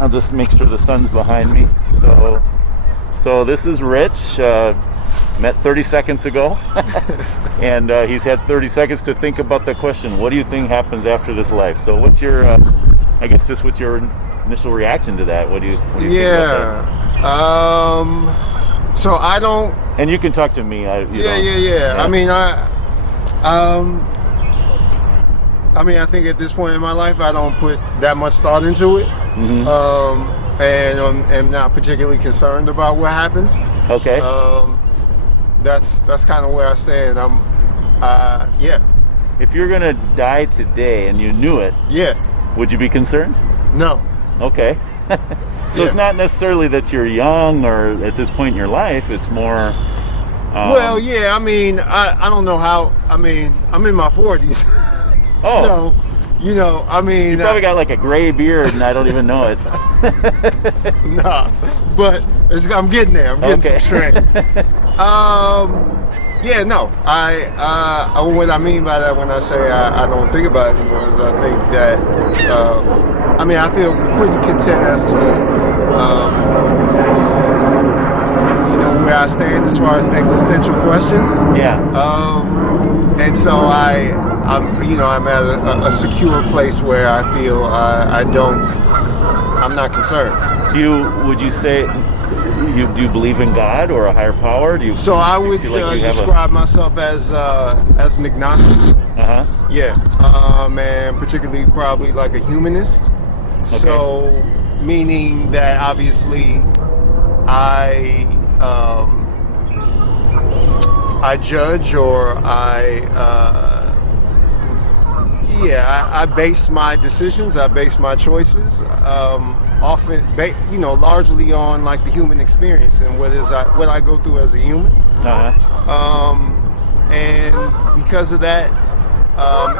I'll just make sure the sun's behind me. So this is Rich. Met 30 seconds ago, and he's had 30 seconds to think about the question, what do you think happens after this life? So what's your, I guess just what's your initial reaction to that? What do you think about that? So I don't... And you can talk to me. Yeah. I mean, I think at this point in my life, I don't put that much thought into it. Mm-hmm. And am not particularly concerned about what happens. Okay. That's kind of where I stand. If you're gonna die today and you knew it, would you be concerned? No. Okay. So it's not necessarily that you're young or at this point in your life. It's more. I mean, I don't know how. I mean, I'm in my 40s. Oh. So, I mean, you probably got like a gray beard, and I don't even know it. Nah, but I'm getting there. I'm getting some strength. What I mean by that when I say I don't think about it anymore is I think that, I feel pretty content as to, where I stand as far as existential questions. Yeah. And so I'm at a secure place where I feel I'm not concerned. Would you say, do you believe in God or a higher power? I would describe myself as an agnostic. Uh-huh. Yeah. And particularly probably like a humanist. Okay. So meaning that obviously I judge or I base my decisions, I base my choices often, largely on like the human experience and what I go through as a human. Uh-huh. And because of that,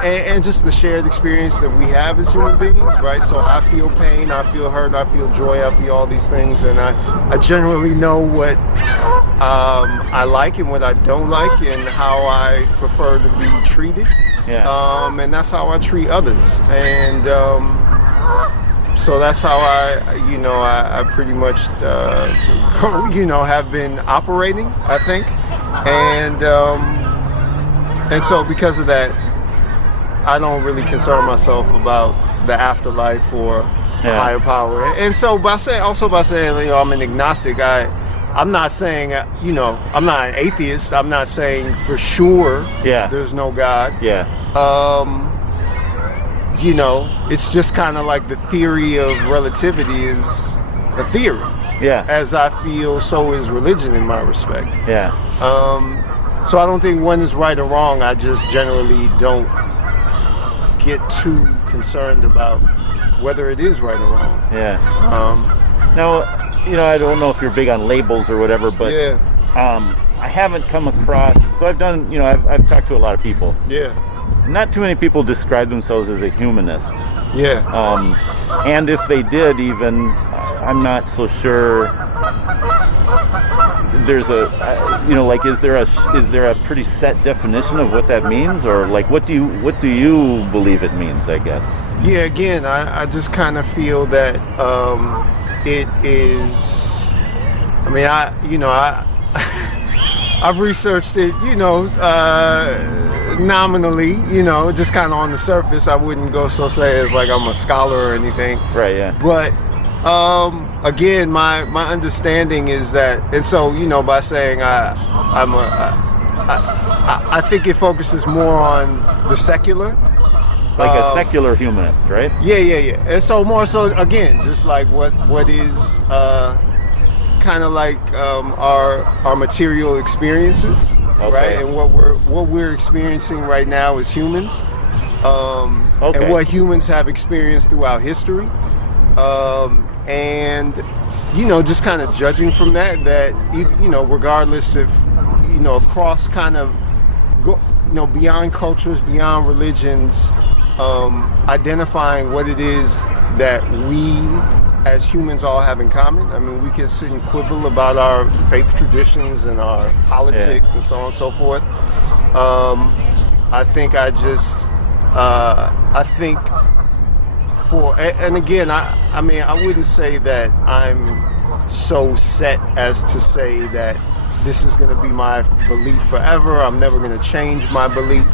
and just the shared experience that we have as human beings, right? So I feel pain, I feel hurt, I feel joy, I feel all these things, and I generally know what I like and what I don't like and how I prefer to be treated. Yeah. And that's how I treat others. And so that's how I pretty much have been operating, I think. And so because of that, I don't really concern myself about the afterlife or higher power. And so by saying I'm an agnostic, I'm not saying, I'm not an atheist. I'm not saying for sure there's no God. Yeah. It's just kind of like the theory of relativity is a theory. Yeah. As I feel, so is religion in my respect. Yeah. So I don't think one is right or wrong. I just generally don't get too concerned about whether it is right or wrong. Yeah. Now, I don't know if you're big on labels or whatever, but I haven't come across. So I've done, I've talked to a lot of people. Yeah. Not too many people describe themselves as a humanist. Yeah. And if they did, even, I'm not so sure. There's is there a pretty set definition of what that means, or like what do you believe it means? I guess. Yeah. Again, I just kind of feel that it is. I mean, I've researched it, nominally, just kind of on the surface. I wouldn't go so say as like I'm a scholar or anything. Right. Yeah. But again, my understanding is that, and so by saying I think it focuses more on the secular. Like a secular humanist, right? Yeah. And so more so again, just like what is kind of like our material experiences, right? And what we're experiencing right now as humans, and what humans have experienced throughout history, and just kind of judging from that regardless if across kind of beyond cultures, beyond religions, identifying what it is that we as humans all have in common. I mean, we can sit and quibble about our faith traditions and our politics and so on and so forth. I think for, and again, I mean, I wouldn't say that I'm so set as to say that this is going to be my belief forever. I'm never going to change my belief.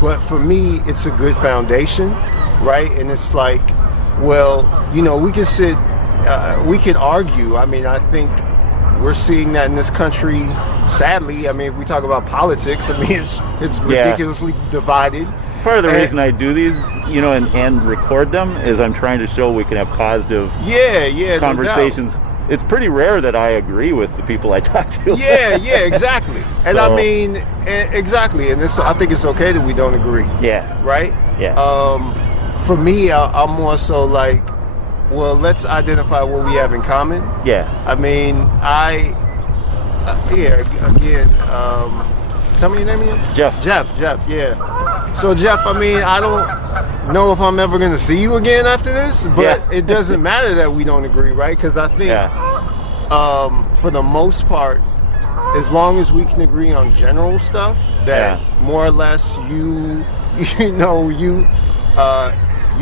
But for me, it's a good foundation, right? And it's like, well, you know, we can sit, we can argue. I mean, I think we're seeing that in this country, sadly. I mean, if we talk about politics, I mean, it's ridiculously divided. Part of the reason I do these, you know, and record them is I'm trying to show we can have positive conversations. No doubt. It's pretty rare that I agree with the people I talk to. Yeah, exactly. And I mean, exactly. And I think it's okay that we don't agree. Yeah. Right? Yeah. For me, I'm more so like, well, let's identify what we have in common. Yeah. I mean, again, tell me your name again? Jeff, yeah. So, Jeff, I mean, I don't know if I'm ever going to see you again after this, but it doesn't matter that we don't agree, right? Because I think, for the most part, as long as we can agree on general stuff, that more or less you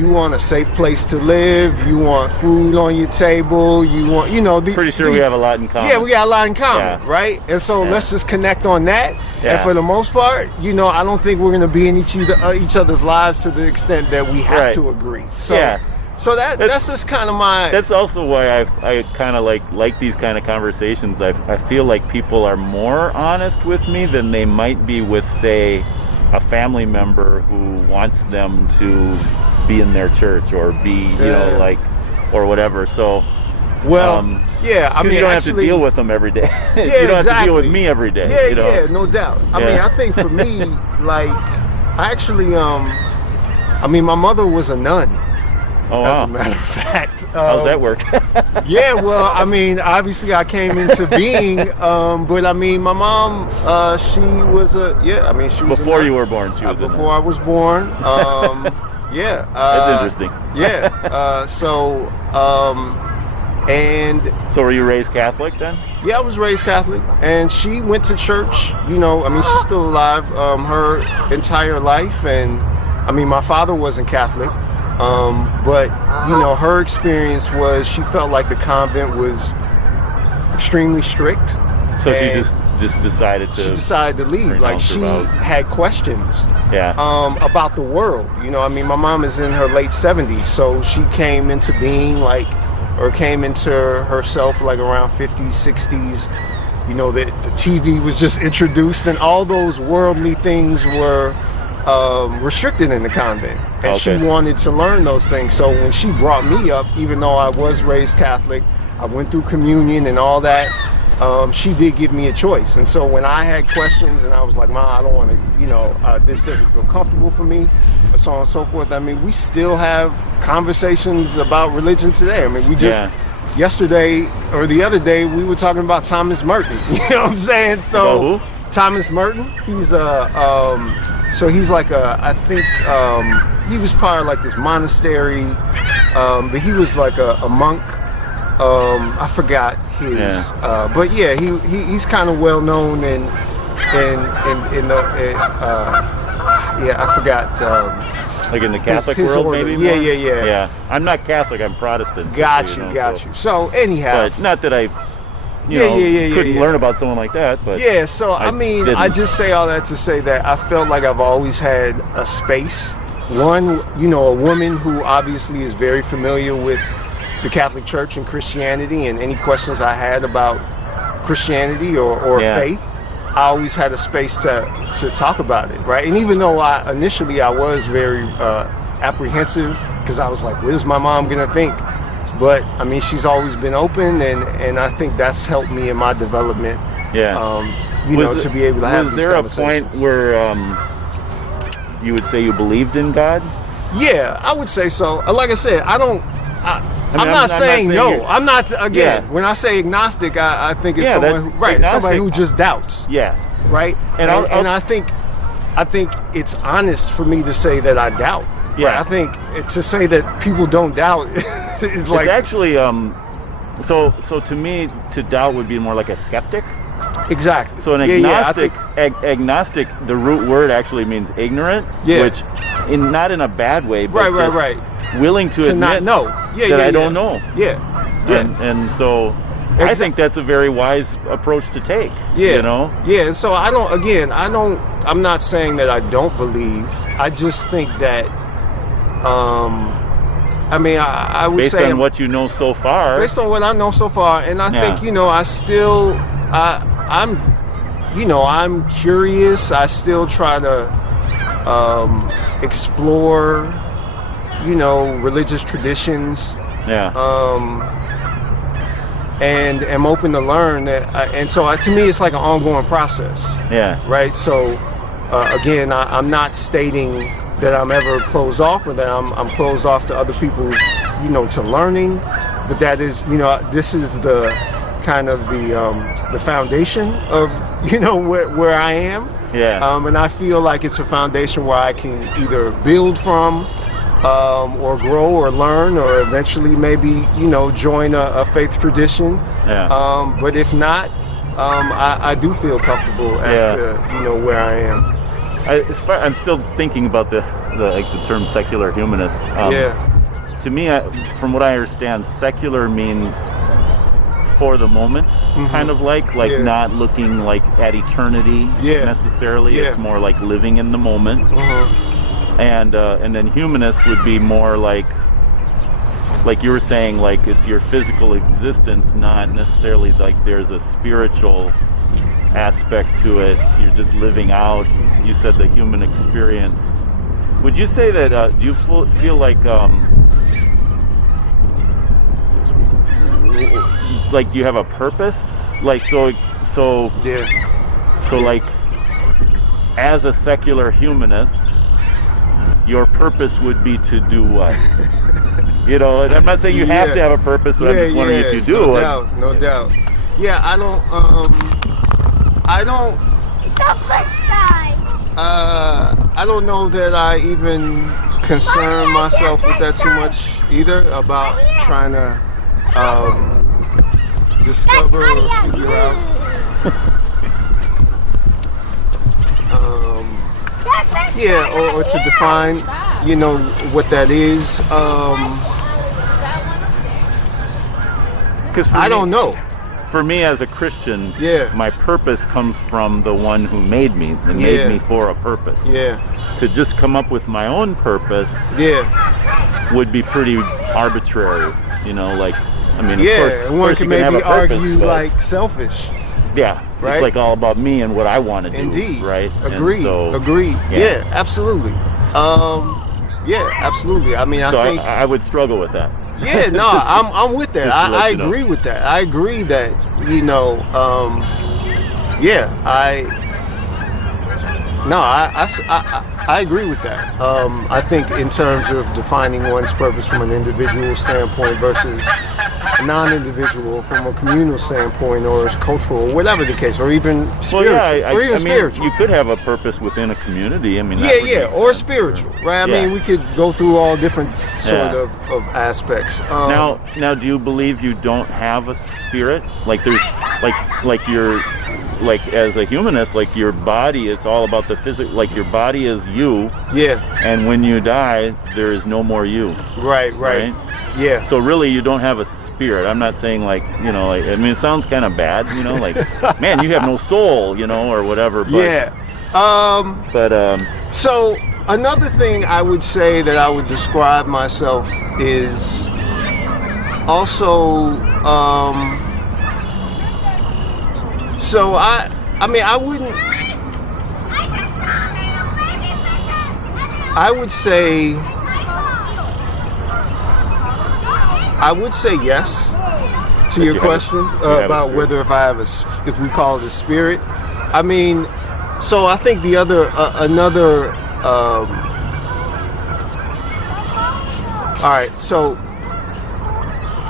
want a safe place to live, you want food on your table, you want, you know... Pretty sure we have a lot in common. Yeah, we got a lot in common, right? And so let's just connect on that. And for the most part, you know, I don't think we're going to be in each other's lives to the extent that we have to agree. So, so that's just kind of my... That's also why I kind of like these kind of conversations. I feel like people are more honest with me than they might be with, say, a family member who wants them to be in their church or be, you know, like, or whatever. So, well, I mean, you don't have to deal with them every day. You don't have to deal with me every day. Yeah, you know? No doubt. I mean, I think for me, like, I actually, I mean, my mother was a nun. Oh, wow. As a matter of fact. How's that work? Yeah, well, I mean, obviously I came into being, but I mean, my mom, she was she was before you were born. She was before I was born. That's interesting. And so were you raised Catholic then? Yeah, I was raised Catholic, and she went to church. You know, I mean, she's still alive her entire life, and I mean, my father wasn't Catholic. But you know, her experience was she felt like the convent was extremely strict. So she just decided to leave. Like she had questions about the world. You know, I mean, my mom is in her late 70s, so she came into being came into herself like around 50s, 60s. You know, the TV was just introduced, and all those worldly things were restricted in the convent, and she wanted to learn those things. So when she brought me up, even though I was raised Catholic, I went through communion and all that, she did give me a choice. And so when I had questions and I was like, Ma, I don't want to, you know, this doesn't feel comfortable for me, and so on and so forth. I mean, we still have conversations about religion today. I mean, we just yesterday or the other day we were talking about Thomas Merton. You know what I'm saying? So Thomas Merton, he's so he's like I think he was part of like this monastery, but he was like a monk. I forgot his, but yeah, he's kind of well known in the I forgot. Like in the Catholic world, order. maybe. Yeah. I'm not Catholic. I'm Protestant. Got you. So anyhow, but not that I. Couldn't learn about someone like that, but so I mean, I just say all that to say that I felt like I've always had a space. One, you know, a woman who obviously is very familiar with the Catholic Church and Christianity, and any questions I had about Christianity or faith, I always had a space to talk about it, right? And even though initially I was very apprehensive, because I was like, what is my mom gonna think? But I mean, she's always been open, and I think that's helped me in my development. To be able to have these conversations. Was there a point where you would say you believed in God? Yeah, I would say so. Like I said, I'm not saying no. I'm not. Again, when I say agnostic, I think it's somebody who just doubts. Yeah. Right. And I think it's honest for me to say that I doubt. Yeah. Right? I think to say that people don't doubt is like... It's actually, so to me, to doubt would be more like a skeptic. Exactly. So an agnostic, agnostic, the root word actually means ignorant, which not in a bad way, but willing to admit not know. that I don't know. Yeah. And so I think that's a very wise approach to take. Yeah. You know? Yeah, and so I'm not saying that I don't believe. I just think that I would based say on what you know so far. based on what I know so far, and I think, I'm curious. I still try to explore, religious traditions. Yeah. And am open to learn that. And so to me, it's like an ongoing process. Yeah. Right. So again, I'm not stating that I'm ever closed off or that I'm closed off to other people's, to learning, but that is, this is the kind of the foundation of, where I am. Yeah. And I feel like it's a foundation where I can either build from, or grow or learn, or eventually maybe, join a faith tradition. Yeah. But if not, I do feel comfortable as to, where I am. I'm still thinking about the term secular humanist. To me, from what I understand, secular means for the moment, kind of like not looking at eternity necessarily. It's more like living in the moment. And then humanist would be more like you were saying, it's your physical existence, not necessarily there's a spiritual aspect to it. You're just living out, you said, the human experience. Would you say that do you feel like you have a purpose, as a secular humanist, your purpose would be to do what? And I'm not saying you have to have a purpose, but I'm just wondering if you do. No doubt. Yeah, I don't. The first time. I don't know that I even concern myself with that too much either, about trying to discover or figure out. Or to define, what that is. Because I don't know. For me as a Christian, my purpose comes from the one who made me and made me for a purpose. To just come up with my own purpose would be pretty arbitrary, Of course, one can maybe purpose, argue selfish. Yeah, right? It's all about me and what I want to do. Indeed. Right? Agreed. Agreed. Yeah, absolutely. Absolutely. I think I would struggle with that. Yeah, no, I'm with that. I agree with that. I agree that, I agree with that. I think in terms of defining one's purpose from an individual standpoint versus a non-individual from a communal standpoint, or cultural, whatever the case, or even spiritual. Spiritual. You could have a purpose within a community. Or spiritual, right? We could go through all different sort of aspects. Now, do you believe you don't have a spirit? As a humanist, your body, it's all about the physical. Your body is you. Yeah. And when you die, there is no more you. Right. Yeah. So really, you don't have a spirit. I'm not saying it sounds kind of bad, man, you have no soul, or whatever. But, So another thing I would say that I would describe myself is also. So I wouldn't. I would say yes to your question about whether if we call it a spirit. So I think the other another. All right, so.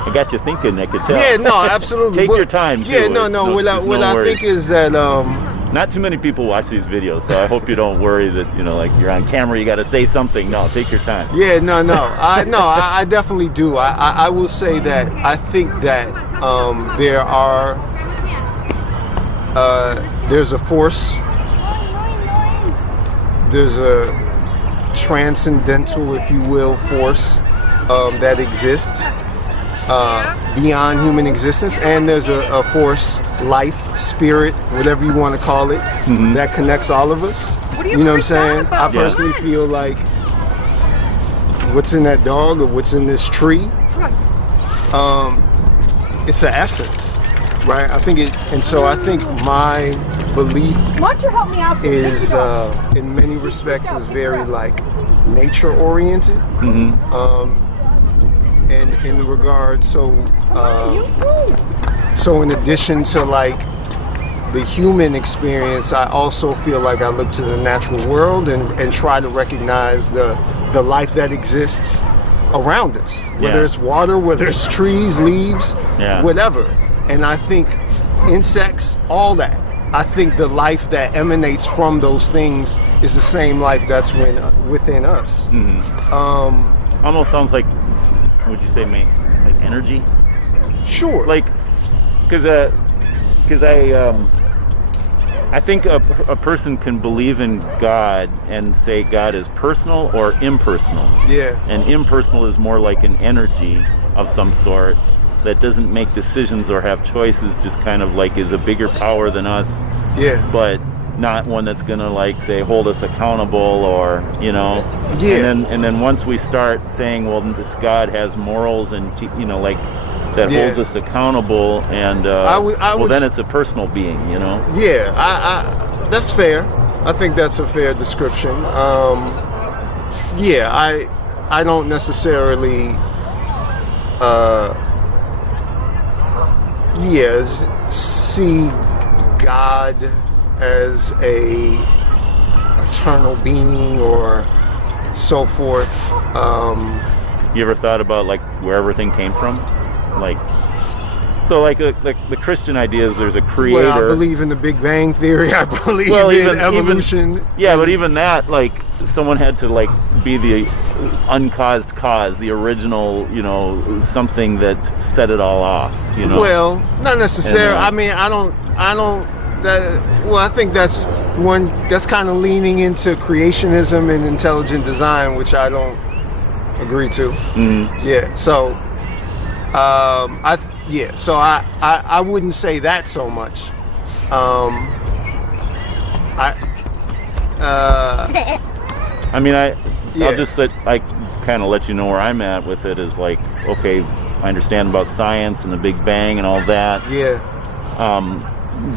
I got you thinking, I could tell. Yeah, no, absolutely. Take your time, too. Yeah, no. What I think is that... not too many people watch these videos, so I hope you don't worry that, you're on camera, you got to say something. No, take your time. Yeah, no. I definitely do. I will say that I think that there's a force, there's a transcendental, if you will, force that exists beyond human existence, and there's a force, life, spirit, whatever you want to call it, that connects all of us. You know what I'm saying? I personally feel like what's in that dog or what's in this tree, it's an essence, right? I think I think my belief is in many respects is very like nature oriented. And in regard, so in addition to like the human experience, I also feel like I look to the natural world and try to recognize the life that exists around us, whether it's water, whether it's trees, leaves, whatever. And I think insects, all that. I think the life that emanates from those things is the same life that's within us. Almost sounds like, would you say, like energy? Sure. Like, because I think a person can believe in God and say God is personal or impersonal. Yeah. And impersonal is more like an energy of some sort that doesn't make decisions or have choices, just kind of like is a bigger power than us. Yeah. But not one that's gonna like say hold us accountable or Yeah. And then once we start saying, well, this God has morals and like that holds us accountable, and then it's a personal being, Yeah, I that's fair. I think that's a fair description. I don't necessarily see God as a eternal being or so forth. You ever thought about like where everything came from? Like the Christian idea is there's a creator. Well, I believe in the Big Bang Theory. I believe in evolution. But even that, like, someone had to like be the uncaused cause, the original, something that set it all off. Well, not necessarily. I mean, I think that's kind of leaning into creationism and intelligent design, which I don't agree to. Yeah. So, I wouldn't say that so much. I'll just kind of let you know where I'm at with it. Is like, okay, I understand about science and the Big Bang and all that. Yeah.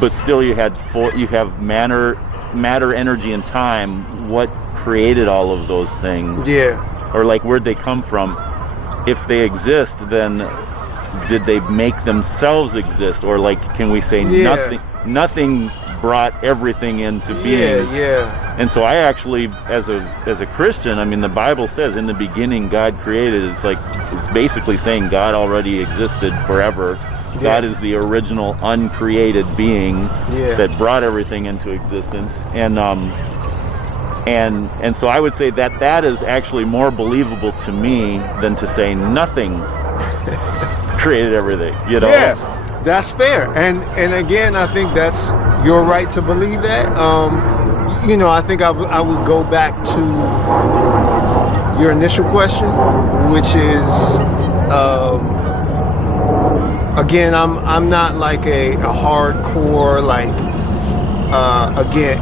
But still, you have matter, energy, and time. What created all of those things? Yeah. Or like, where'd they come from? If they exist, then did they make themselves exist? Or like, can we say nothing brought everything into being? Yeah. And so I actually, as a Christian, I mean, the Bible says in the beginning God created. It's basically saying God already existed forever. Yeah. God is the original uncreated being that brought everything into existence. And so I would say that is actually more believable to me than to say nothing created everything, Yeah, that's fair. And again, I think that's your right to believe that. I think I would go back to your initial question, which is, again, I'm not like a hardcore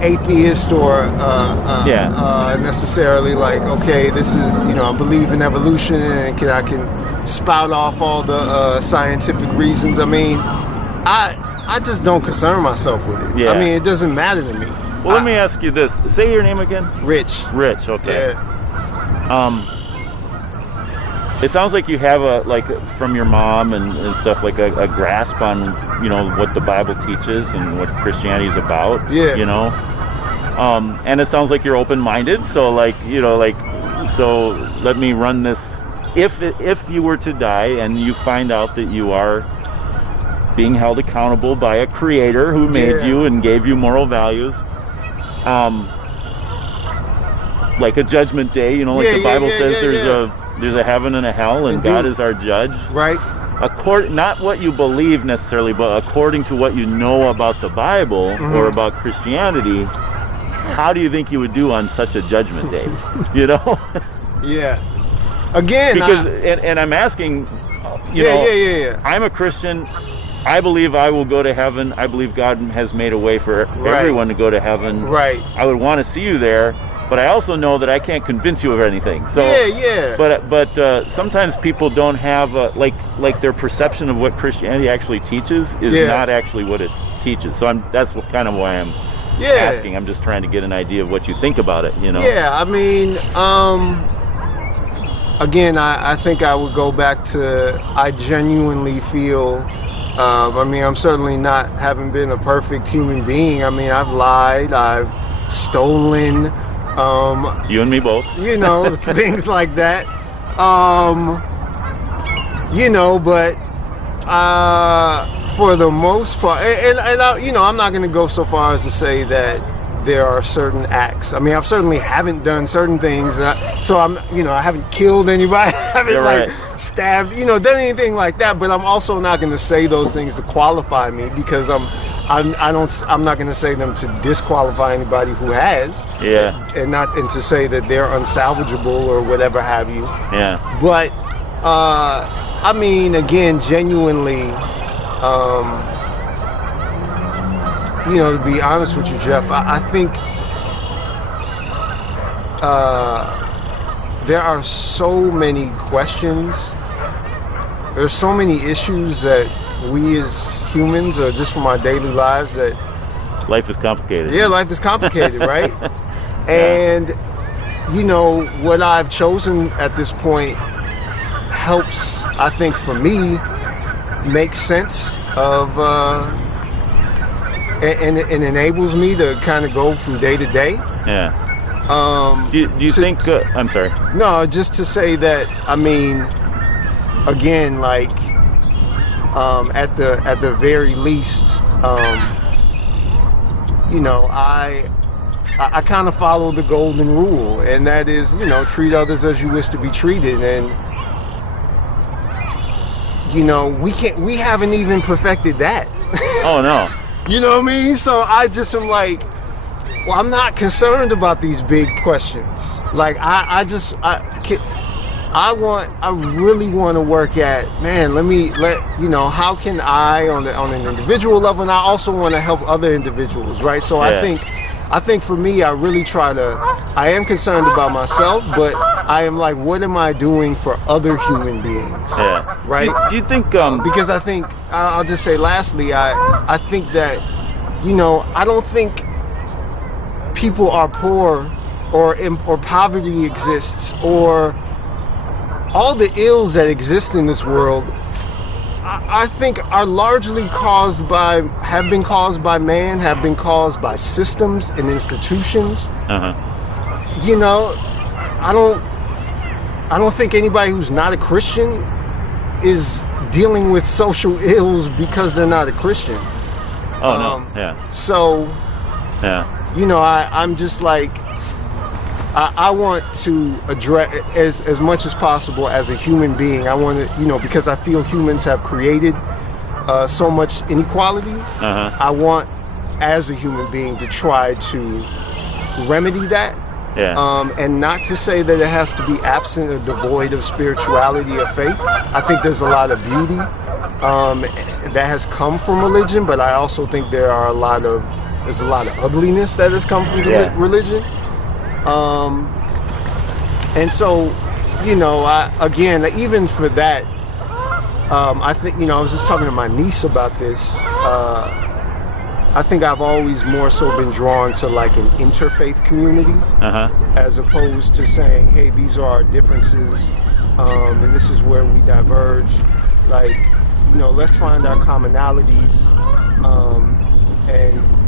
atheist or necessarily like, okay, this is, I believe in evolution and I can spout off all the scientific reasons. I mean, I just don't concern myself with it. Yeah. I mean, it doesn't matter to me. Well, let me ask you this. Say your name again. Rich, okay. Yeah. It sounds like you have from your mom and stuff, like a grasp on, what the Bible teaches and what Christianity is about. Yeah. And it sounds like you're open-minded. So so let me run this. If you were to die and you find out that you are being held accountable by a creator who made you and gave you moral values, like a judgment day, the Bible says there's a heaven and a hell, and Indeed. God is our judge. Right. Not what you believe necessarily, but according to what you know about the Bible or about Christianity, how do you think you would do on such a judgment day? Yeah. again, because and I'm asking, you know, yeah. I'm a Christian. I believe I will go to heaven. I believe God has made a way for everyone to go to heaven. Right. I would want to see you there, but I also know that I can't convince you of anything. So yeah. But sometimes people don't have like their perception of what Christianity actually teaches is not actually what it teaches. So that's kind of why I'm asking. I'm just trying to get an idea of what you think about it. You know. Yeah. I mean, again, I think I would go back to I genuinely feel. I mean, I'm certainly haven't been a perfect human being. I mean, I've lied, I've stolen. You and me both. You know, things like that. You know, but for the most part, and I, you know, I'm not going to go so far as to say that there are certain acts. I mean, I certainly haven't done certain things, so I haven't killed anybody, I haven't stabbed, done anything like that. But I'm also not going to say those things to qualify me, because I'm not going to say them to disqualify anybody who has, and to say that they're unsalvageable or whatever have you. Yeah. But I mean, again, genuinely. To be honest with you, Jeff, I think there are so many questions. There's so many issues that we as humans, or just from our daily lives, that life is complicated. Yeah, life is complicated, right? And what I've chosen at this point helps, I think, for me, make sense of. And it enables me to kind of go from day to day. Yeah. Do you think? I'm sorry. No, just to say that. I mean, again, like at the very least, I kind of follow the golden rule, and that is, treat others as you wish to be treated. And we haven't even perfected that. Oh no. You know what I mean? So I just am like, well, I'm not concerned about these big questions. Like I really want to work at, man, how can I on an individual level, and I also want to help other individuals, right? So I think for me, I really I am concerned about myself, but I am like, what am I doing for other human beings? Yeah. Right? Do you think, because I think, I'll just say lastly, I think that, I don't think people are poor or poverty exists, or all the ills that exist in this world, I think are largely have been caused by man, have been caused by systems and institutions. I don't think anybody who's not a Christian is dealing with social ills because they're not a Christian. Oh no, yeah. So, I'm just like, I want to address as much as possible as a human being. I want to, because I feel humans have created so much inequality. I want, as a human being, to try to remedy that. Yeah. And not to say that it has to be absent or devoid of spirituality or faith. I think there's a lot of beauty that has come from religion, but I also think there's a lot of ugliness that has come from religion. And so, even for that, I think, I was just talking to my niece about this. I think I've always more so been drawn to like an interfaith community, as opposed to saying, hey, these are our differences, and this is where we diverge. Like, let's find our commonalities,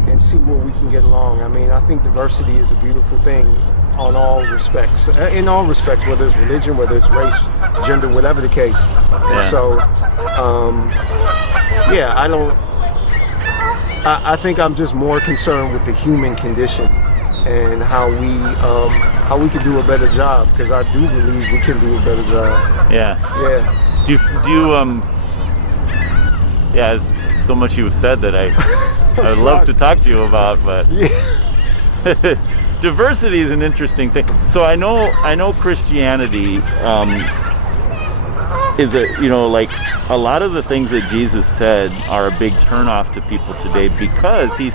and see where we can get along. I mean, I think diversity is a beautiful thing in all respects, whether it's religion, whether it's race, gender, whatever the case. And so, I think I'm just more concerned with the human condition and how we can do a better job, because I do believe we can do a better job. Yeah. Do you so much you've said that I'd love to talk to you about, but diversity is an interesting thing. So I know Christianity is like a lot of the things that Jesus said are a big turnoff to people today, because he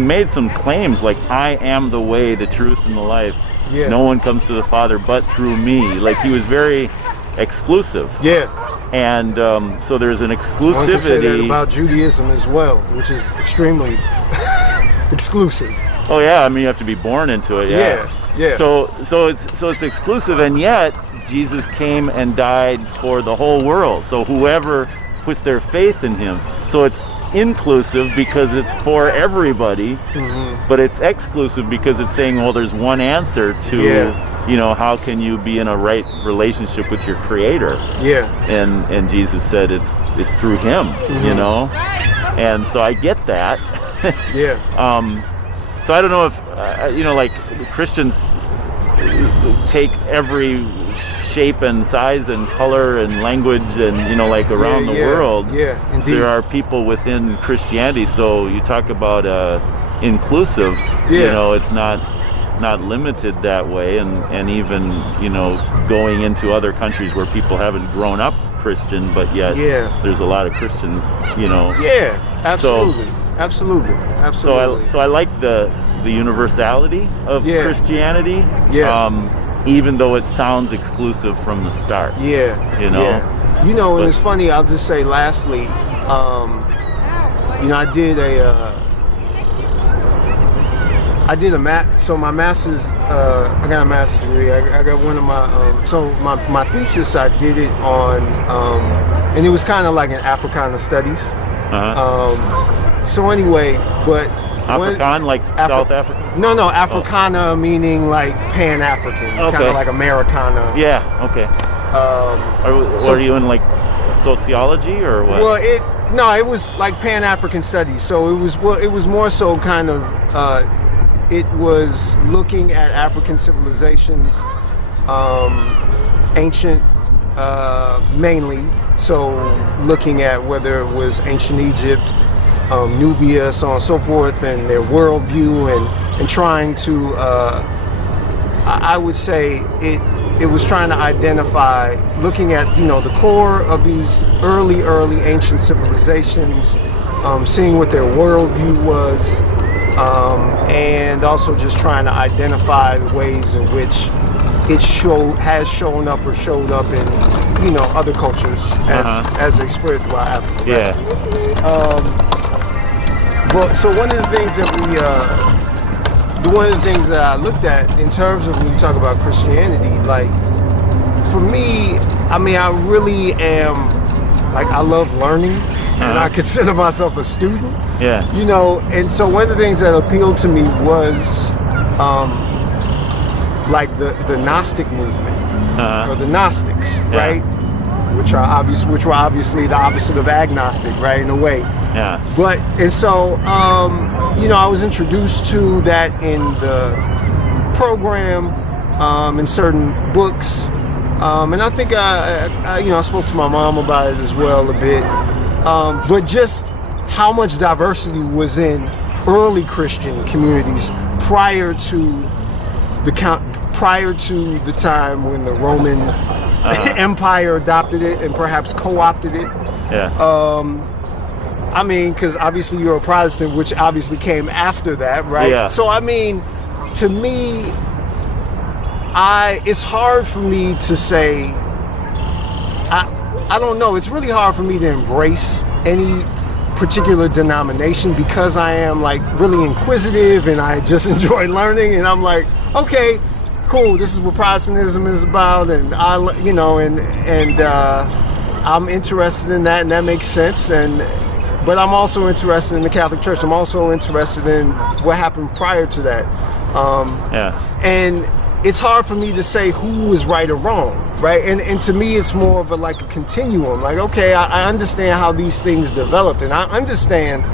made some claims like, I am the way, the truth, and the life. Yeah. No one comes to the Father but through me. Like, he was very exclusive. Yeah. And so there's an exclusivity. One can say that about Judaism as well, which is extremely exclusive. Oh yeah, I mean, you have to be born into it. Yeah. So it's exclusive, and yet Jesus came and died for the whole world. So whoever puts their faith in him. So it's inclusive because it's for everybody, but it's exclusive because it's saying, well, there's one answer to, how can you be in a right relationship with your Creator? Yeah. And Jesus said it's through him, and so I get that. So I don't know if like Christians take every shape and size and color and language and like around the world. Yeah, indeed. There are people within Christianity. So you talk about inclusive. It's not limited that way, and even going into other countries where people haven't grown up Christian, but yet there's a lot of Christians. Yeah, absolutely. Absolutely. So I like the universality of Christianity. Even though it sounds exclusive from the start. And it's funny, I'll just say lastly, I did my master's, I got a master's degree. I got one of my, my thesis, I did it on, and it was kind of like an Africana studies. So anyway, but African, like South Africa? No, Africana meaning like Pan-African, kind of like Americana. Yeah, okay. Are you in like sociology or what? Well, it was like Pan-African studies. So it was more so kind of, it was looking at African civilizations, ancient, mainly. So looking at whether it was ancient Egypt, Nubia, so on and so forth, and their worldview, and trying to, I would say it was trying to identify, looking at the core of these early ancient civilizations, seeing what their worldview was, and also just trying to identify the ways in which it has shown up or showed up in other cultures as they spread throughout Africa. Right? Well, so one of the things that I looked at in terms of when we talk about Christianity, like for me, I mean, I really am, like, I love learning, and I consider myself a student. Yeah. And so one of the things that appealed to me was, like the Gnostic movement, or the Gnostics, right? Which were obviously the opposite of agnostic, right, in a way. Yeah. And so, I was introduced to that in the program, in certain books, and I think I spoke to my mom about it as well a bit. But just how much diversity was in early Christian communities prior to the time when the Roman Empire adopted it and perhaps co-opted it. Yeah. I mean, because obviously you're a Protestant, which obviously came after that, right? Yeah. So I mean, to me, it's hard for me to say. I don't know. It's really hard for me to embrace any particular denomination because I am like really inquisitive and I just enjoy learning, and I'm like, okay, cool, this is what Protestantism is about, and I'm interested in that, and that makes sense. But I'm also interested in the Catholic Church. I'm also interested in what happened prior to that. And it's hard for me to say who was right or wrong, right? And to me, it's more of a continuum. Like, okay, I understand how these things developed, and I understand,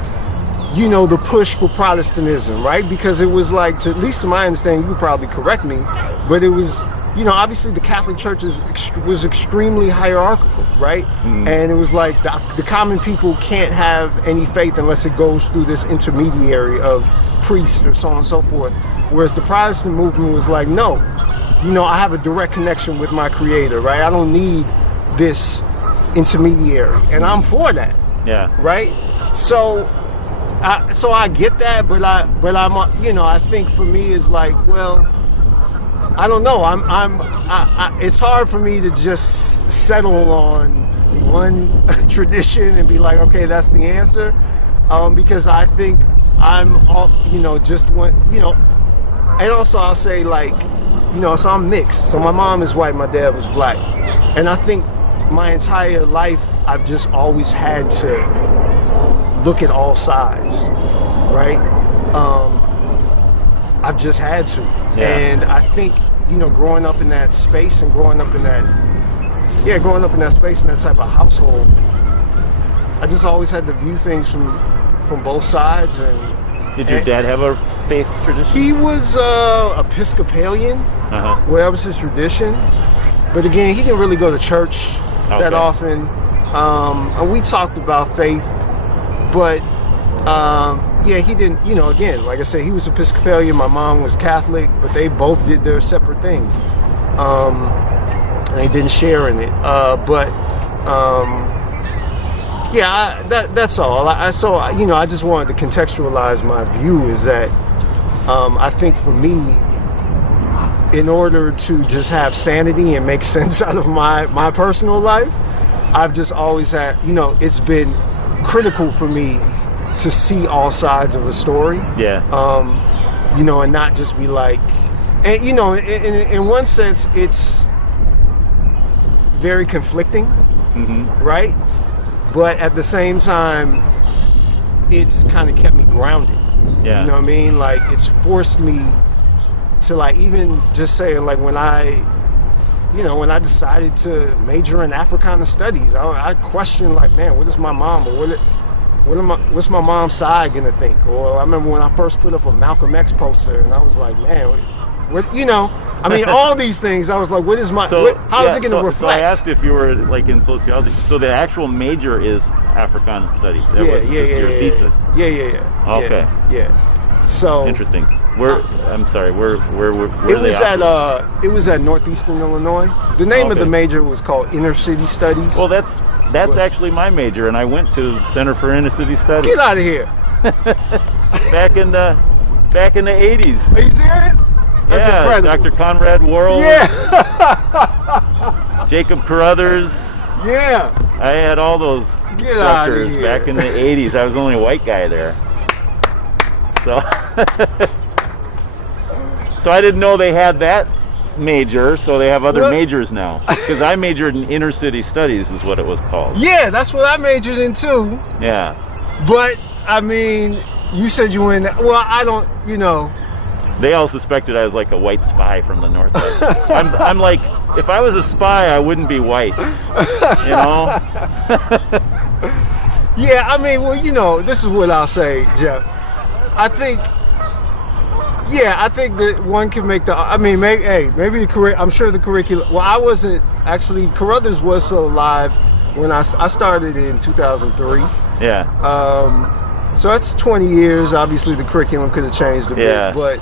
the push for Protestantism, right? Because it was like, at least to my understanding, you could probably correct me, but it was, obviously the Catholic Church was extremely hierarchical, right? And it was like the common people can't have any faith unless it goes through this intermediary of priests or so on and so forth. Whereas the Protestant movement was like, no, I have a direct connection with my Creator, right? I don't need this intermediary, and I'm for that. Yeah. Right. So I get that, but I'm I think for me is like, well, I don't know. It's hard for me to just settle on one tradition and be like, okay, that's the answer, because I think I'm all, just one, and also I'll say like, so I'm mixed. So my mom is white, my dad was black, and I think my entire life I've just always had to look at all sides, right? I've just had to. Yeah. And I think, growing up in that space and growing up in that space and that type of household, I just always had to view things from both sides. And did your dad have a faith tradition? He was Episcopalian. Well, that was his tradition. But again, he didn't really go to church that often. And we talked about faith, but he didn't, again, like I said, he was Episcopalian, my mom was Catholic, but they both did their separate thing. And they didn't share in it. That's all. I just wanted to contextualize my view is that I think for me, in order to just have sanity and make sense out of my personal life, I've just always had, it's been critical for me to see all sides of a story. Yeah. And not just be like, and in one sense, it's very conflicting, right? But at the same time, it's kind of kept me grounded. Yeah. You know what I mean? Like, it's forced me to, like, even just saying, like, when I decided to major in Africana studies, I questioned, like, man, what is my mom, or what's my mom's side gonna think? Or I remember when I first put up a Malcolm X poster, and I was like, man, all these things. I was like, what is how is it gonna reflect? So I asked if you were like in sociology. So the actual major is Africana studies. That was your thesis. Yeah. Okay. Yeah. So interesting. Where it was at Northeastern Illinois. The name of the major was called Inner City Studies. Well, that's actually my major, and I went to Center for Inner City Studies. Get out of here! back in the 80s. Are you serious? That's incredible. Dr. Conrad Worrell. Yeah. Jacob Carruthers. Yeah. I had all those instructors back in the 80s. I was the only white guy there. So so I didn't know they had that major, so they have other majors now. Because I majored in inner city studies is what it was called. Yeah, that's what I majored in too. Yeah. But, I mean, you said you went, I don't, They all suspected I was like a white spy from the north side. I'm like, if I was a spy, I wouldn't be white. Yeah, I mean, this is what I'll say, Jeff. I think that one can make maybe the curriculum. I'm sure the curriculum. Well, I wasn't actually. Carruthers was still alive when I started in 2003. Yeah. So that's 20 years. Obviously, the curriculum could have changed a bit, but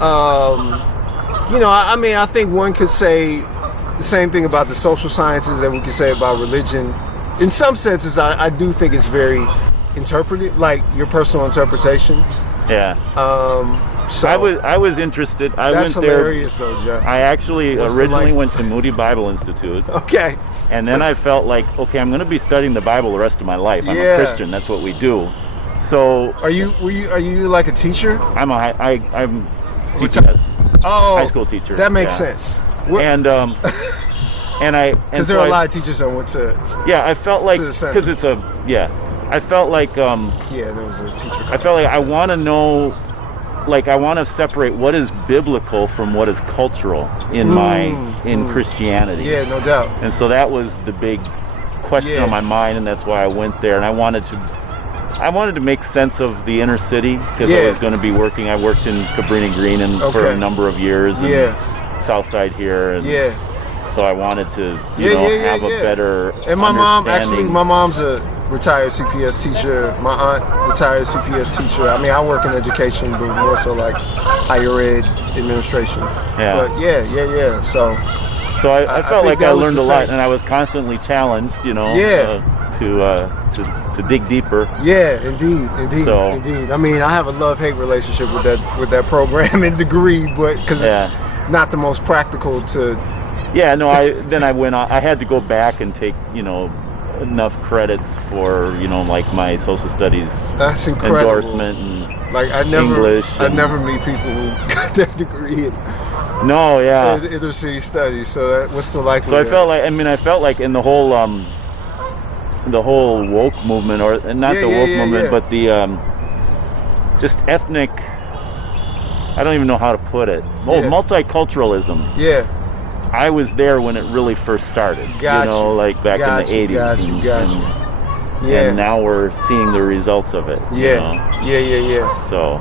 I think one could say the same thing about the social sciences that we could say about religion. In some senses, I do think it's very interpreted, like your personal interpretation. Yeah. So I was interested. That's hilarious, though, Jeff. I actually originally went to Moody Bible Institute. Okay. And then I felt like, okay, I'm going to be studying the Bible the rest of my life. I'm a Christian. That's what we do. So are you like a teacher? I'm CPS. High school teacher. That makes sense. And because there are a lot of teachers that went to. Yeah, I felt like because it's I felt like there was a teacher. I felt like I want to know, like I want to separate what is biblical from what is cultural in Christianity. Yeah, no doubt. And so that was the big question on my mind, and that's why I went there. And I wanted to make sense of the inner city because I was going to be working. I worked in Cabrini Green for a number of years. And South Side here. And so I wanted to have a better. And my mom's retired CPS teacher. My aunt, retired CPS teacher. I mean, I work in education, but more so like higher ed administration. Yeah. But yeah. So I felt think like I that was learned the a lot, same. and I was constantly challenged, Yeah. To dig deeper. Yeah, indeed. So- Indeed. I mean, I have a love-hate relationship with that program and degree, but because it's not the most practical to. Yeah, no, I went on. I had to go back and take, enough credits for, like my social studies That's incredible. endorsement and Like I English never meet people who got that degree in no, yeah. inner city studies. So what's the likelihood? So I felt like in the whole woke movement, or not the woke movement, but the just ethnic. I don't even know how to put it. Multiculturalism. Yeah. I was there when it really first started. Got you. Like back in the 80s. Got you. Yeah. And now we're seeing the results of it. Yeah. Yeah. So,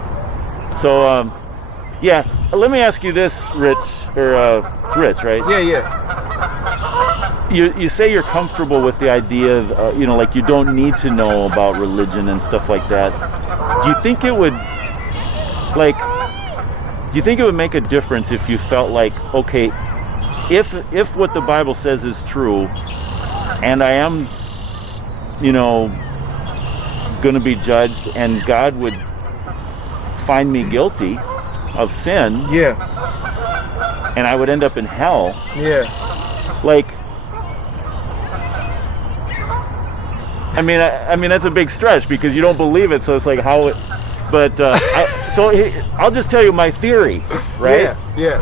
yeah. Let me ask you this, Rich, or it's Rich, right? Yeah. You say you're comfortable with the idea of, like you don't need to know about religion and stuff like that. Do you think it would, make a difference if you felt like, okay, if what the Bible says is true, and I am, going to be judged, and God would find me guilty of sin, Yeah. and I would end up in hell, Yeah. I mean that's a big stretch because you don't believe it, so it's like how it. But I'll just tell you my theory, right? Yeah.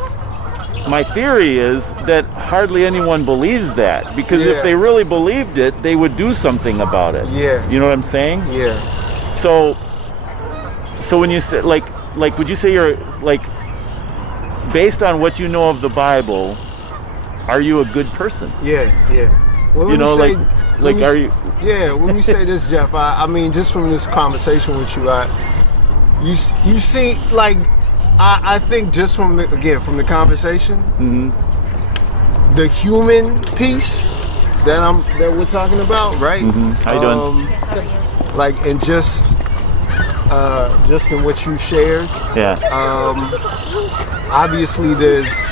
My theory is that hardly anyone believes that, because Yeah. if they really believed it, they would do something about it. Yeah. You know what I'm saying? Yeah. So when you say like would you say you're based on what you know of the Bible, are you a good person? Yeah. Well, You know, let me are you? Yeah, let me say this, Jeff. I mean, just from this conversation with you, you see, like, I think just from the conversation, the human piece that we're talking about, right? How you doing? Like, and just from what you shared, Yeah. obviously there's,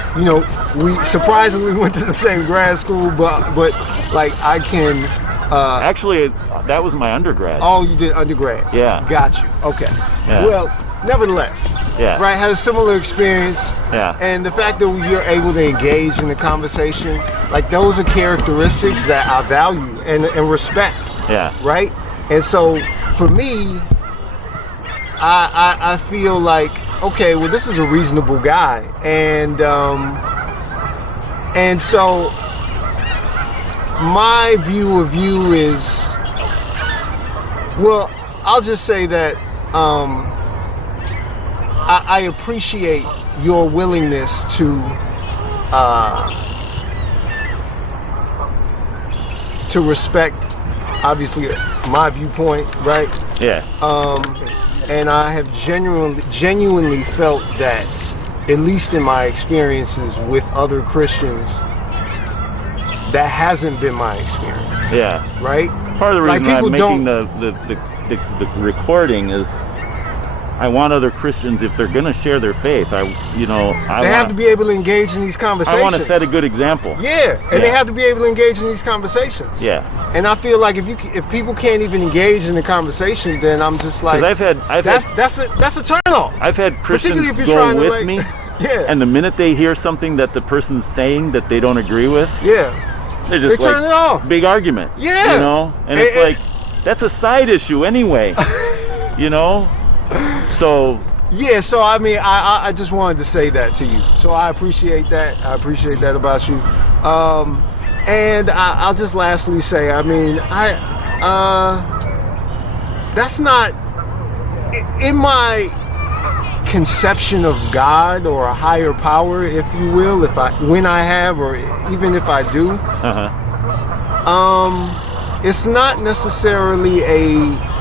we surprisingly went to the same grad school, but like I can. Actually, that was my undergrad. Oh, you did undergrad. Yeah. Got you. Okay. Yeah. Well, nevertheless. Yeah. Right. Had a similar experience. Yeah. And the fact that you're able to engage in the conversation, like those are characteristics that I value and respect. Yeah. Right. And so for me, I feel like, okay, well, this is a reasonable guy, and so my view of you is, well, I'll just say that I appreciate your willingness to respect, obviously, my viewpoint, right? Yeah. And I have genuinely felt that, at least in my experiences with other Christians, that hasn't been my experience. Yeah. Right? Part of the reason people I'm making don't- the recording is I want other Christians, if they're going to share their faith, they have to be able to engage in these conversations. I want to set a good example. Yeah, and they have to be able to engage in these conversations. Yeah. And I feel like if people can't even engage in the conversation, then I'm just like, that's a turn off. I've had Christians Particularly if you're go trying to, with like- me, Yeah. and the minute they hear something that the person's saying that they don't agree with, Yeah. they're just They turn it off. big argument. Yeah. And it's like, that's a side issue anyway. So Yeah, so I mean, I just wanted to say that to you. So I appreciate that. I appreciate that about you. And I'll just lastly say, I mean, that's not in my conception of God or a higher power, if you will, when I have, or even if I do. It's not necessarily a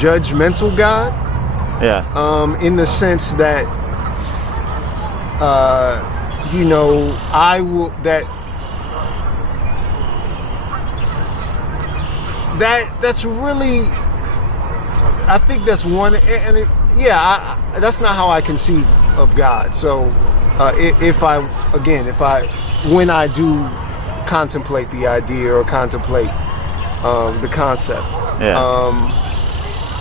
judgmental God. yeah. In the sense that, that's really, I think that's one, and that's not how I conceive of God. So when I do contemplate the idea or contemplate the concept,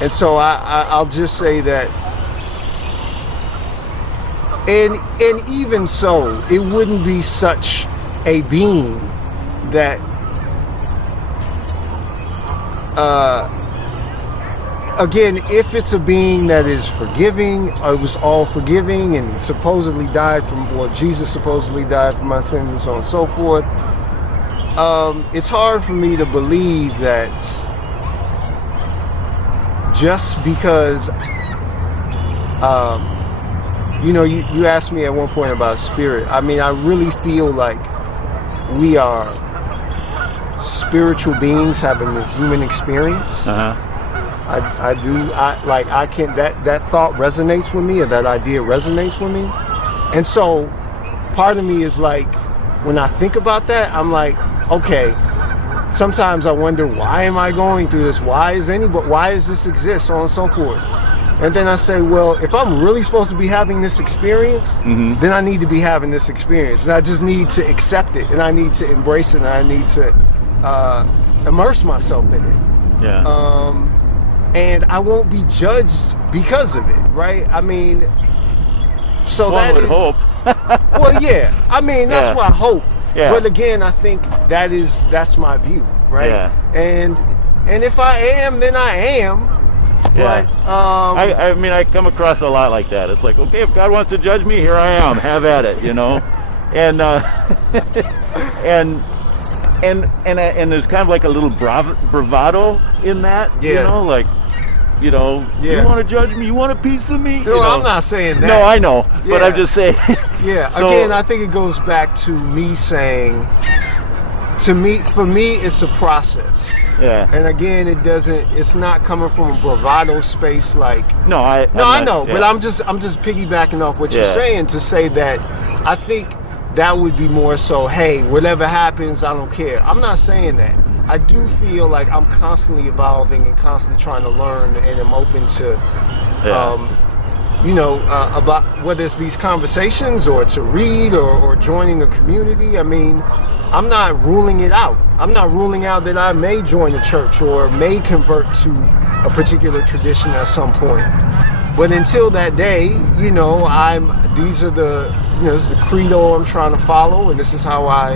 and so I'll just say that, and even so, it wouldn't be such a being that again, if it's a being that is forgiving, it was all forgiving and supposedly died Jesus supposedly died for my sins and so on and so forth, it's hard for me to believe that just because you asked me at one point about spirit. I mean, I really feel like we are spiritual beings having a human experience. I do. I can't. That thought resonates with me, or that idea resonates with me, and so part of me is like, when I think about that, I'm like, okay. Sometimes I wonder, why am I going through this? Why does this exist? So on and so forth. And then I say, well, if I'm really supposed to be having this experience, then I need to be having this experience, and I just need to accept it, and I need to embrace it, and I need to immerse myself in it. And I won't be judged because of it, right? I mean, so one would hope. Well, yeah. I mean, that's what I hope. Yeah. But again, I think that's my view, right? Yeah. And if I am, then I am. Yeah. But I mean, I come across a lot like that. It's like, okay, if God wants to judge me, here I am. Have at it, you know. And and there's kind of like a little bravado in that, you know, like, you want to judge me, you want a piece of me. No, I'm not saying that. No, I know, but I'm just saying. Yeah. So, again, I think it goes back to me saying, for me, it's a process. Yeah. And again, it's not coming from a bravado space, like. No, I know, but I'm just piggybacking off what you're saying to say that I think that would be more so, hey, whatever happens, I don't care. I'm not saying that. I do feel like I'm constantly evolving and constantly trying to learn, and I'm open to, about whether it's these conversations or to read or joining a community. I mean, I'm not ruling it out. I'm not ruling out that I may join a church or may convert to a particular tradition at some point. But until that day, this is the credo I'm trying to follow, and this is how I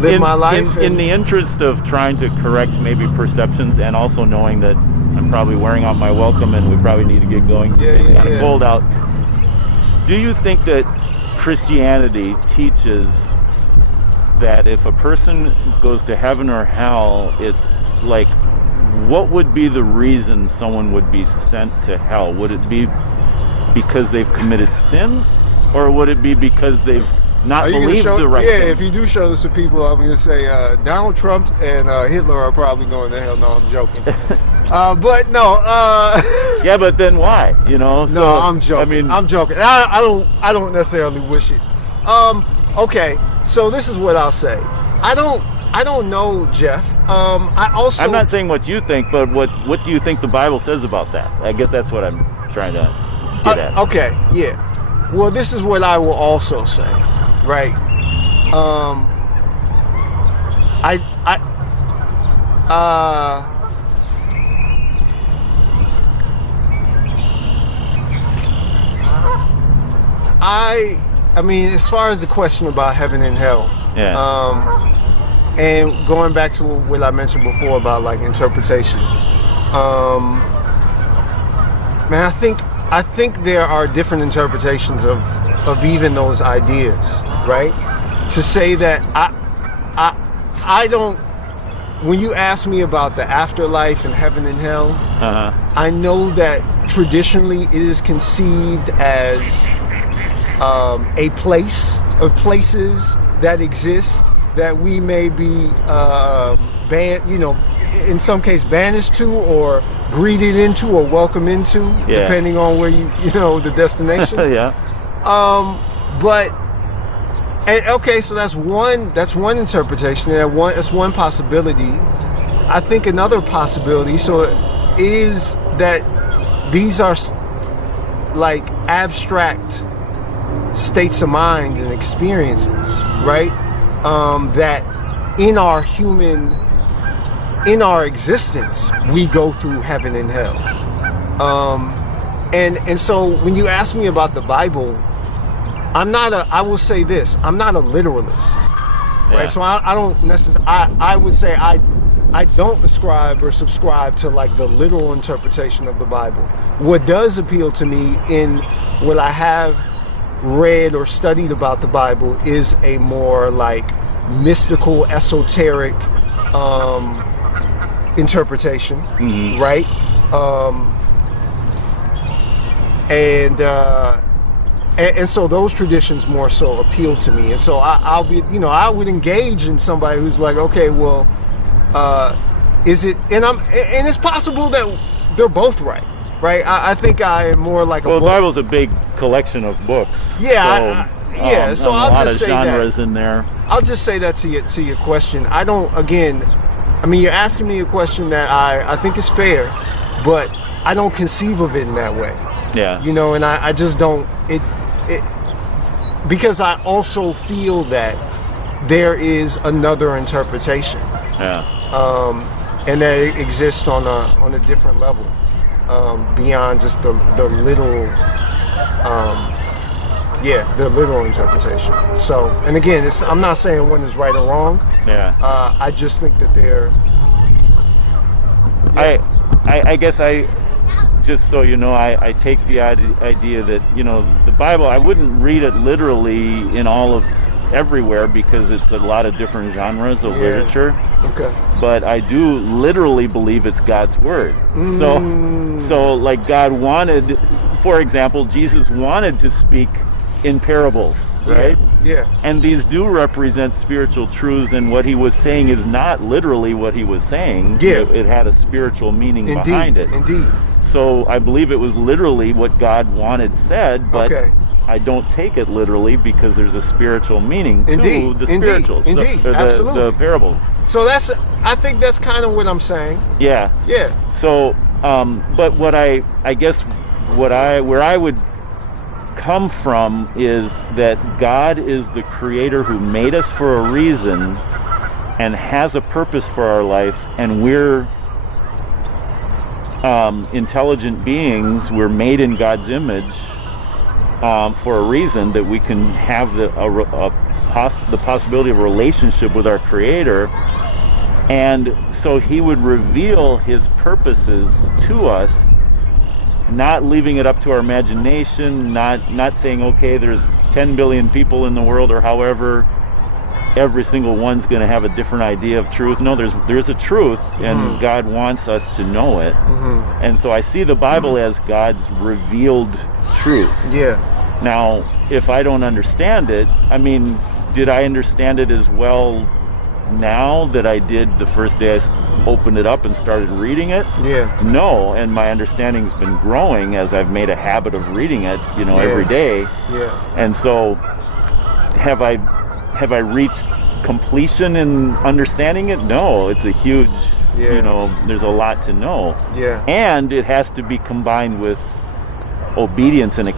live my life. In the interest of trying to correct maybe perceptions, and also knowing that I'm probably wearing out my welcome and we probably need to get going. It's kind of cold out. Do you think that Christianity teaches that if a person goes to heaven or hell, it's like, what would be the reason someone would be sent to hell? Would it be because they've committed sins, or would it be because they've not believed the right thing? If you do show this to people, I'm going to say Donald Trump and Hitler are probably going to hell. No, I'm joking. But no. Yeah, but then why? No, I'm joking. I mean, I'm joking. I don't necessarily wish it. Okay, so this is what I'll say. I don't know, Jeff. I'm not saying what you think, but what do you think the Bible says about that? I guess that's what I'm trying to get at. Okay, yeah. Well, this is what I will also say, right? I mean, as far as the question about heaven and hell, and going back to what I mentioned before about like interpretation, man, I think there are different interpretations of even those ideas, right? To say that I don't. When you ask me about the afterlife and heaven and hell, I know that traditionally it is conceived as a place of places that exist that we may be in some case banished to, or greeted into, or welcome into, depending on where the destination. So that's one interpretation, and that's one possibility. I think another possibility is that these are like abstract states of mind and experiences, right? That in our existence, we go through heaven and hell. And so when you ask me about the Bible, I will say this, I'm not a literalist, right? So I don't necessarily, I would say I don't ascribe or subscribe to like the literal interpretation of the Bible. What does appeal to me in what I have read or studied about the Bible is a more like mystical, esoteric interpretation, right? And so those traditions more so appeal to me. And so I would engage in somebody who's like, okay, well, is it? And it's possible that they're both right. I think I am more like the Bible's a big collection of books. Yeah, so I'll just say that. A lot of genres in there. I'll just say that to your question. I don't. Again, I mean, you're asking me a question that I think is fair, but I don't conceive of it in that way. Yeah. And I just don't. It because I also feel that there is another interpretation. Yeah. And that it exists on a different level, beyond just the literal, the literal interpretation. So, and again, I'm not saying one is right or wrong. Yeah. I just think that they're. Yeah. I guess just so you know, I take the idea that the Bible, I wouldn't read it literally in everywhere because it's a lot of different genres of literature. Okay. But I do literally believe it's God's word. So like God wanted, for example, Jesus wanted to speak in parables, right? Yeah. And these do represent spiritual truths, and what he was saying is not literally what he was saying. Yeah. It had a spiritual meaning behind it. Indeed. So I believe it was literally what God wanted said, but I don't take it literally because there's a spiritual meaning to the spirituals, absolutely. the parables. So I think that's kind of what I'm saying. Yeah. Yeah. So, but what I guess where I would come from is that God is the creator who made us for a reason and has a purpose for our life, and we're intelligent beings. We're made in God's image for a reason, that we can have the possibility of a relationship with our Creator, and so He would reveal His purposes to us, not leaving it up to our imagination, not saying, okay, there's 10 billion people in the world, or however, every single one's going to have a different idea of truth. No, there's a truth, and God wants us to know it. And so I see the Bible as God's revealed truth. Yeah. Now, if I don't understand it, I mean, did I understand it as well now that I did the first day I opened it up and started reading it? Yeah. No, and my understanding's been growing as I've made a habit of reading it, every day. Yeah. And so have I reached completion in understanding it? No, it's a huge, there's a lot to know. Yeah. And it has to be combined with obedience and